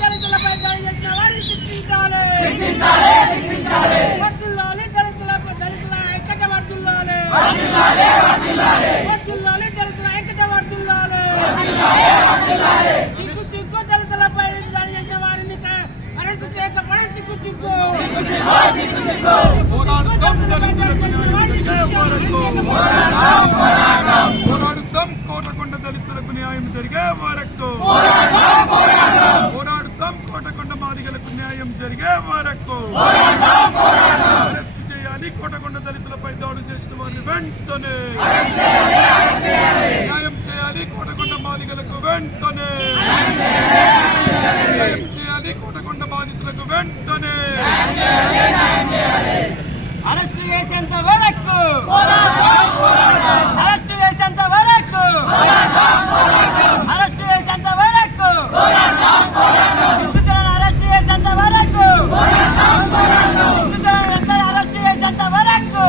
దళితులపై దాడి చేసిన వారిని శిక్షించాలి. వర్ధిల్లాలి దళితుల ఐక్యత వర్ధిల్లాలి. దళితుల ఐక్యత వర్ధిల్లాలి. సిగ్గు దళితులపై దాడి చేసిన వారిని అరెస్ట్ చేయకపోవడం సిగ్గు. పోరాడుతాం కోటకొండ దళితులకు న్యాయం జరిగే వరకు. పోరాడుతాం కోటకొండ మాదిగలకు న్యాయం జరిగే వరకు. అరెస్ట్ చేయాలి కోటకొండ దళితులపై దాడులు చేసిన వారిని వెంటనే. న్యాయం చేయాలి కోటకొండ మాదిగలకు వెంటనే. న్యాయం చేయాలి కోటకొండ బాధితులకు వెంటనే. అరెస్టు చేసేంత వరకు అరెస్టు చేసేంత వరకు అరెస్టు చేసేంత వరకు నిందితులను అరెస్టు చేసేంత వరకు నిందితులను అరెస్టు చేసేంత వరకు